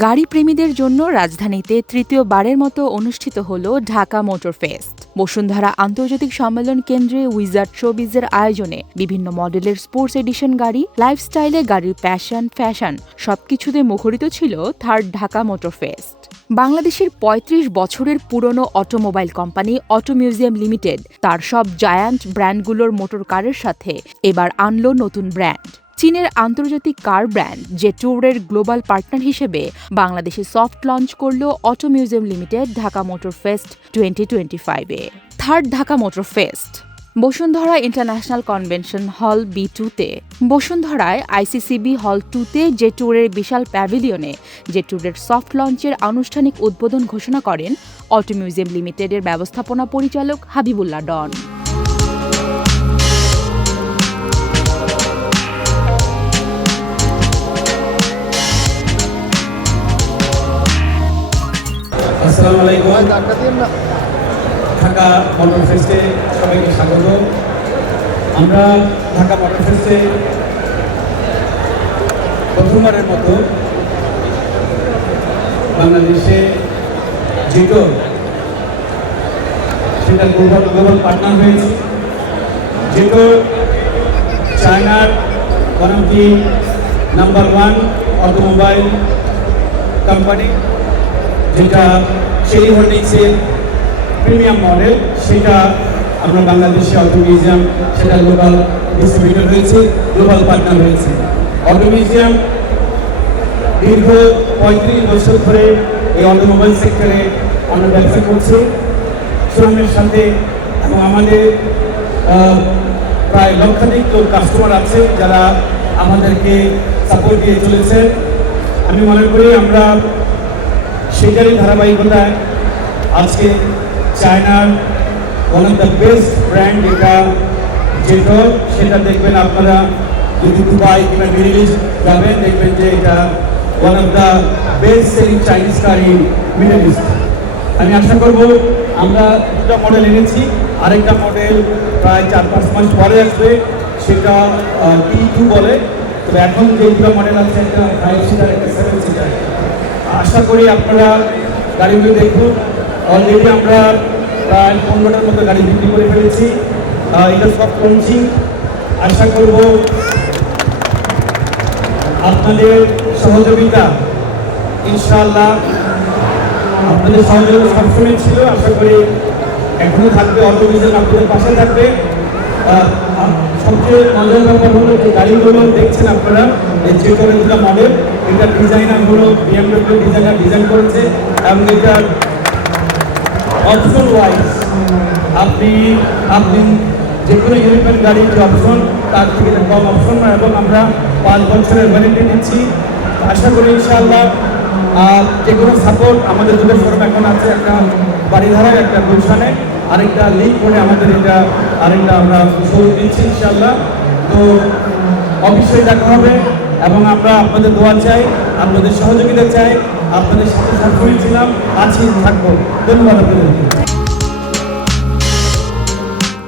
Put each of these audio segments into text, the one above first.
গাড়ি প্রেমীদের জন্য রাজধানীতে তৃতীয়বারের মতো অনুষ্ঠিত হল ঢাকা মোটর ফেস্ট। বসুন্ধরা আন্তর্জাতিক সম্মেলন কেন্দ্রে উইজার্ড শোবিজের আয়োজনে বিভিন্ন মডেলের স্পোর্টস এডিশন গাড়ি, লাইফস্টাইলে গাড়ির ফ্যাশন সবকিছুতে মুখরিত ছিল থার্ড ঢাকা মোটর ফেস্ট। বাংলাদেশের ৩৫ বছরের পুরনো automobile company auto museum limited তার সব জায়ান্ট ব্র্যান্ডগুলোর মোটর কারের সাথে এবার আনল নতুন ব্র্যান্ড। চীনের আন্তর্জাতিক কার ব্র্যান্ড জেটোরের গ্লোবাল পার্টনার হিসেবে বাংলাদেশে সফট লঞ্চ করল auto museum limited Dhaka motor fest 2025-এ। Third Dhaka motor fest Bashundhara international convention hall B2-তে, বসুন্ধরায় ICCB হল 2-তে জেটোরের বিশাল প্যাভিলিয়নে জেটোরের সফট লঞ্চের আনুষ্ঠানিক উদ্বোধন ঘোষণা করেন অটো মিউজিয়াম লিমিটেডের ব্যবস্থাপনা পরিচালক হাবিবুল্লাহ ডন। আসসালামু আলাইকুম। ঢাকা মোটর ফেস্টে সবাইকে স্বাগত। আমরা ঢাকা মোটর ফেস্টে প্রথমবারের মতো বাংলাদেশে জেটোর সেটা গ্লোবাল পার্টনার হয়েছে। জেটোর চায়নার one of the number 1 automobile company, যেটা শেরি হোল্ডিংসের প্রিমিয়াম মডেল, সেটা আমরা বাংলাদেশে অটো মিউজিয়াম সেটা গ্লোবাল ডিস্ট্রিবিউটর হয়েছে, গ্লোবাল পার্টনার হয়েছে। অটো মিউজিয়াম দীর্ঘ ৩৫ বছর ধরে এই অটোমোবাইল সেক্টরে আমরা ব্যবসা করছি সুনামের সাথে, এবং আমাদের প্রায় লক্ষাধিক কাস্টমার আছে যারা আমাদেরকে সাপোর্ট দিয়ে চলেছে। আমি মনে করি আমরা সেটারই ধারাবাহিকতায় আজকে চায়নার one of the best brand যেটা জেটোর, সেটা দেখবেন আপনারা যদি দুবাই কিংবা মিডল ইস্ট যাবেন, দেখবেন যে এটা one of the best selling Chinese car in middle east. আমি আশা করব আমরা দুটো মডেল এনেছি, আরেকটা মডেল প্রায় ৪-৫ মাস পরে আসবে, সেটা T2 বলে। তবে এখন যে দুটো মডেল আছে, একটা 5 সিটার, একটা 7 সিটার। আশা করি আপনারা গাড়িগুলো দেখুন। অলরেডি আমরা প্রায় 15টার মতো গাড়ি বিক্রি করে ফেলেছি, এটা সব লঞ্চিং। আশা করব আপনাদের সহযোগিতা, ইনশাআল্লাহ আপনাদের সহযোগিতা সবসময় ছিল, আশা করি এখনো থাকবে। অটো মিউজিয়াম আপনাদের পাশে থাকবে। সবচেয়ে মজার ব্যাপার হলো যে গাড়িগুলো দেখছেন আপনারা, এই জেটোরের দুটো মডেল, এটা ডিজাইনার হলো BMW ডিজাইনার ডিজাইন করেছে, এবং এটার অপশন ওয়াইজ আপনি যে কোনো ইউরোপিয়ান গাড়ির যে অপশন তার থেকে কম অপশন, এবং আমরা 5 বছরের ওয়ারেন্টি দিচ্ছি। আশা করি ইনশাআল্লাহ যে কোনো সাপোর্ট, আমাদের দুটো শোরুম এখন আছে, একটা বাড়িধারায়, একটা গুলশানে, আরেকটা লিঙ্ক করে আমাদের এটা আরেকটা আমরা শোরুম দিচ্ছি ইনশাআল্লাহ। তো অবশ্যই দেখা হবে, এবং আমরা আপনাদের দোয়া চাই, আপনাদের সহযোগিতা চাই, আপনাদের সাথে সবসময় ছিলাম, আছি, থাকবো। ধন্যবাদ আপনাদেরকে।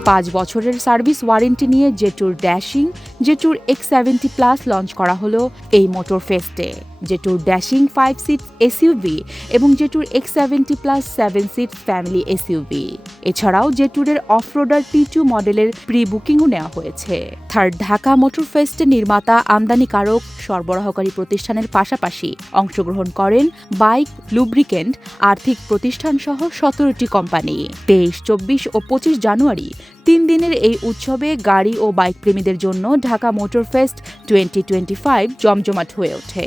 5 বছরের সার্ভিস ওয়ারেন্টি নিয়ে জেটোর ড্যাশিং, জেটোর X70+ লঞ্চ করা হলো এই মোটর ফেস্টে। জেটোর ড্যাশিং 5 সিটস এসইউভি এবং জেটোর X70+ 7 সিটস ফ্যামিলি এসইউভি। এছাড়াও জেটোরের অফরোডার T2 মডেলের প্রি বুকিংও নেওয়া হয়েছে। থার্ড ঢাকা মোটর ফেস্টে নির্মাতা, আমদানিকারক, সরবরাহকারী প্রতিষ্ঠানের পাশাপাশি অংশগ্রহণ করেন বাইক, লুব্রিকেন্ট, আর্থিক প্রতিষ্ঠান সহ 17টি কোম্পানি। 23, 24 ও 25 জানুয়ারি 3 দিনের এই উৎসবে গাড়ি ও বাইক প্রেমীদের জন্য ঢাকা মোটর ফেস্ট 2025 জমজমাট হয়ে ওঠে।